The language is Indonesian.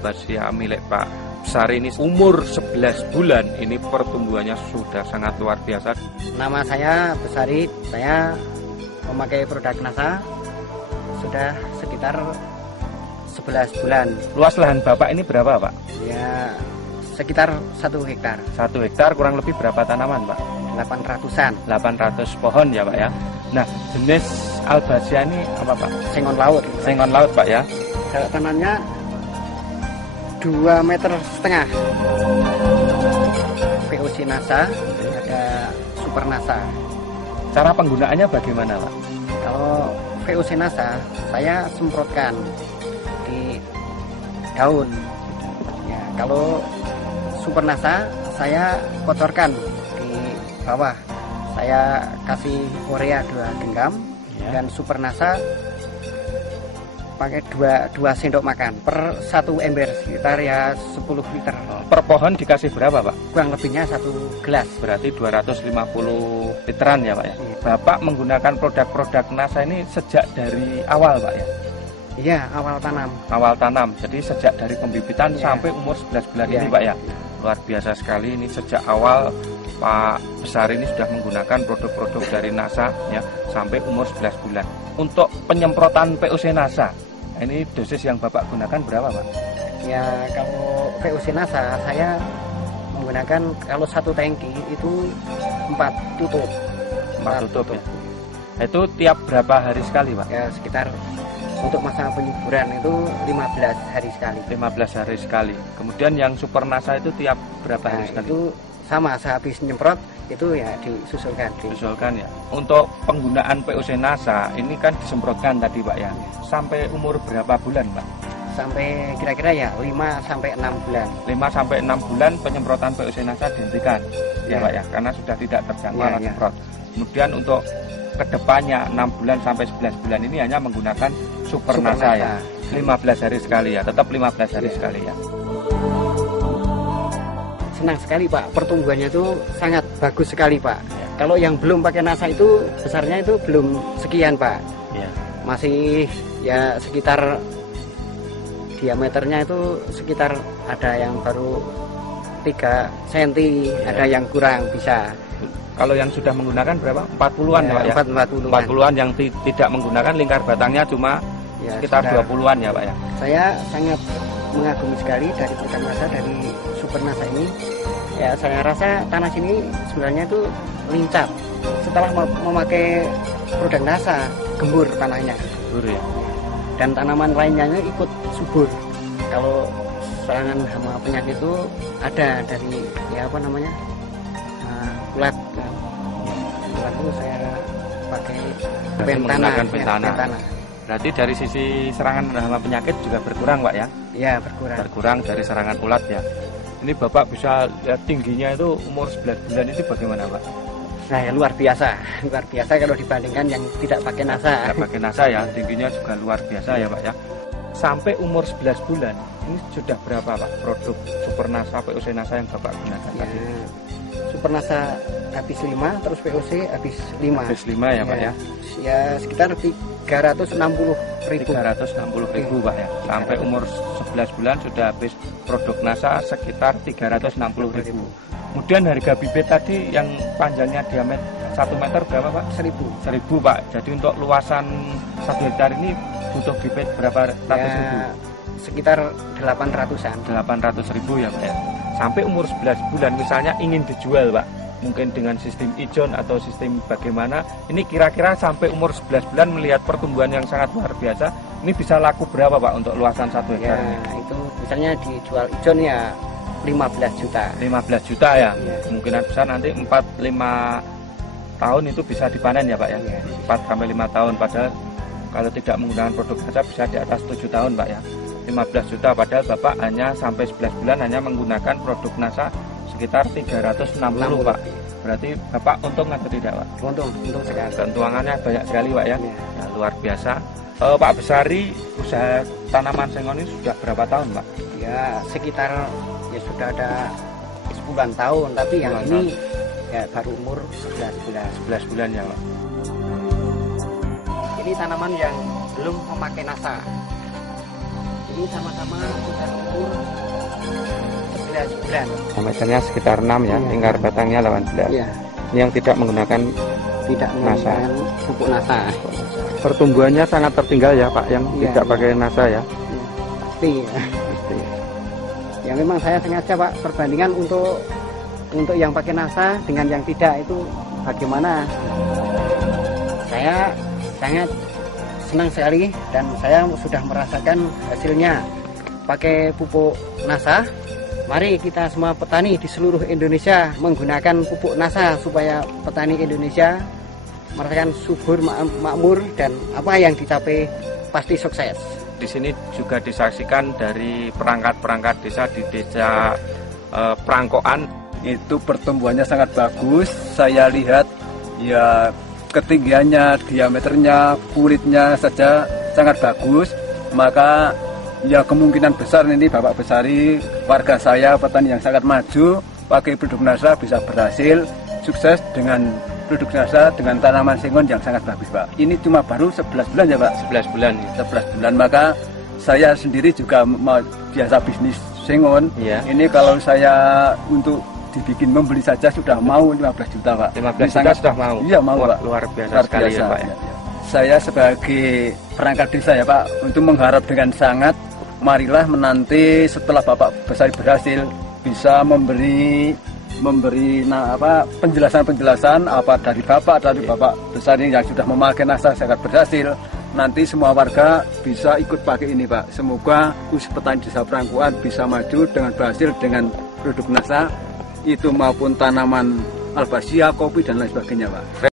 albasia milik Pak Besari ini umur 11 bulan, ini pertumbuhannya sudah sangat luar biasa. Nama saya Besari, saya memakai produk NASA sudah sekitar 11 bulan. Luas lahan Bapak ini berapa, Pak? Ya, sekitar 1 hektar. 1 hektar kurang lebih berapa tanaman, Pak? 800-an. 800 pohon ya, Pak ya. Nah, jenis albasia ini apa, Pak? Sengon laut. Sengon laut, Pak ya. Kalau tanamnya 2,5 meter. VOC NASA, ada Super NASA. Cara penggunaannya bagaimana, Pak? Kalau VOC NASA, saya semprotkan di daun. Ya, kalau Super NASA, saya kotorkan di bawah. Saya kasih urea 2 genggam Ya. dan Super NASA pakai 2 sendok makan per 1 ember, sekitar ya 10 liter. Per pohon dikasih berapa, Pak? Kurang lebihnya 1 gelas. Berarti 250 literan ya, Pak ya. Bapak menggunakan produk-produk NASA ini sejak dari awal, Pak ya. Iya, awal tanam. Awal tanam. Jadi sejak dari pembibitan Ya. sampai umur 11 bulan Ya, ini, Pak ya. ya. Luar biasa sekali, ini sejak awal Pak Besari ini sudah menggunakan produk-produk dari NASA ya sampai umur 11 bulan. Untuk penyemprotan POC NASA, ini dosis yang Bapak gunakan berapa, Pak? Ya, kalau VOC NASA saya menggunakan kalau 1 tangki itu 4 tutup. 4 tutup ya. Itu tiap berapa hari sekali, Pak? Ya, sekitar untuk masa penyuburan itu 15 hari sekali. 15 hari sekali. Kemudian yang Super NASA itu tiap berapa hari Nah, sekali? itu sama, sehabis nyemprot itu ya disusulkan. Usulkan ya. Untuk penggunaan POC NASA ini kan disemprotkan tadi, Pak ya. Sampai umur berapa bulan, Pak? Sampai kira-kira ya 5 sampai 6 bulan. 5 sampai 6 bulan penyemprotan POC NASA dihentikan. Ya, Ya. Pak ya, karena sudah tidak terjangkau Ya, alat ya. semprot. Kemudian untuk kedepannya 6 bulan sampai 11 bulan ini hanya menggunakan Super Super NASA ya. NASA. 15 hari sekali ya, tetap 15 hari Ya. sekali ya. Senang sekali, Pak, pertumbuhannya itu sangat bagus sekali, Pak. Ya. Kalau yang belum pakai NASA itu besarnya itu belum sekian, Pak. Ya. Masih ya sekitar diameternya itu sekitar ada yang baru 3 cm, ada yang kurang bisa. Kalau yang sudah menggunakan berapa? 40-an ya, Pak ya. 40-an. 40-an yang tidak menggunakan lingkar batangnya cuma Ya, sekitar sudah. 20-an ya, Pak ya. Saya sangat mengagumi sekali dari produk NASA, dari Super NASA ini. Ya, saya rasa tanah sini sebenarnya itu lincah. Setelah memakai produk NASA, gembur tanahnya. Guru ya. Dan tanaman lainnya ikut subur. Kalau serangan hama penyakit itu ada dari ya apa namanya, ulat. Ulat itu saya pakai Menggunakan pentana. pentana. Berarti dari sisi serangan hama penyakit juga berkurang, Pak ya. Ya, berkurang. Berkurang dari serangan ulat ya. Ini Bapak bisa lihat tingginya itu umur 11 bulan ini bagaimana, Pak? Nah, ya, luar biasa kalau dibandingkan yang tidak pakai NASA. Tidak pakai NASA ya, tingginya juga luar biasa ya, Pak ya. Sampai umur 11 bulan ini sudah berapa, Pak, produk Super NASA, POC NASA yang Bapak gunakan Ya, tadi? Super NASA habis 5, terus VOC habis 5. Habis 5 ya, Pak ya. Ya, sekitar 360.000. 360.000, Pak ya. Sampai umur 11 bulan sudah habis produk NASA sekitar 360.000. Kemudian harga bibit tadi yang panjangnya diameter 1 meter berapa, Pak? 1.000. 1.000, Pak. Jadi untuk luasan 1 hektar ini butuh bibit berapa ratus ribu? Ya, sekitar 800-an. 800.000 ya, Pak ya. Sampai umur 11 bulan misalnya ingin dijual, Pak, mungkin dengan sistem ijon atau sistem bagaimana, ini kira-kira sampai umur 11 bulan melihat pertumbuhan yang sangat luar biasa, ini bisa laku berapa, Pak, untuk luasan 1 Ya, hektar ini? itu misalnya dijual ijon ya 15 juta. 15 juta ya. Ya. Kemungkinan besar nanti 4-5 tahun itu bisa dipanen ya, Pak ya. Ya. 4-5 tahun, padahal kalau tidak menggunakan produk NASA bisa di atas 7 tahun, Pak ya. 15 juta, padahal Bapak hanya sampai 11 bulan hanya menggunakan produk NASA sekitar 360, Pak. Berarti Bapak untung atau tidak, Pak? Untung sekali. Keuntungannya banyak sekali, Pak ya. Ya. Ya, luar biasa. Pak Besari, usaha tanaman sengon ini sudah berapa tahun, Pak? Ya, sekitar ya sudah ada 10 tahun, tapi yang 10 ini ya baru umur 11 bulan. 11 bulan ya, Pak. Ini tanaman yang belum memakai NASA. Ini sama-sama sudah umur ada 9. Diameternya sekitar 6 ya, lingkar batangnya 18. Iya, Ini yang tidak menggunakan tidak menggunakan pupuk NASA. pertumbuhannya sangat tertinggal ya Pak, yang Iya, tidak iya. pakai NASA ya. Iya, pasti. Pasti. Ya memang saya sengaja Pak, perbandingan untuk yang pakai NASA dengan yang tidak itu bagaimana. Saya sangat senang sekali dan saya sudah merasakan hasilnya. Pakai pupuk NASA, mari kita semua petani di seluruh Indonesia menggunakan pupuk NASA supaya petani Indonesia merasakan subur, makmur, dan apa yang dicapai pasti sukses. Di sini juga disaksikan dari perangkat-perangkat desa di desa Prangkoan. Itu pertumbuhannya sangat bagus. Saya lihat ya ketinggiannya, diameternya, kulitnya saja sangat bagus. Maka ya kemungkinan besar ini Bapak Besari, warga saya petani yang sangat maju pakai produk NASA bisa berhasil sukses dengan produk NASA dengan tanaman sengon yang sangat bagus Pak. Ini cuma baru 11 bulan ya Pak. 11 bulan ya. 11 bulan, maka saya sendiri juga mau biasa bisnis sengon. Iya. Ini kalau saya untuk dibikin membeli saja sudah mau 15 juta Pak. 15 juta sudah mau. Iya mau Wah, Pak. luar biasa Luar sekali biasa, ya Pak ya. ya. Saya sebagai perangkat desa ya Pak, untuk mengharap dengan sangat, marilah menanti setelah Bapak Besari berhasil bisa memberi penjelasan apa dari Bapak Besari yang sudah memakai NASA sangat berhasil. Nanti semua warga bisa ikut pakai ini Pak. Semoga usaha petani desa Prangkoan bisa maju dengan berhasil dengan produk NASA itu maupun tanaman albasia, kopi dan lain sebagainya Pak.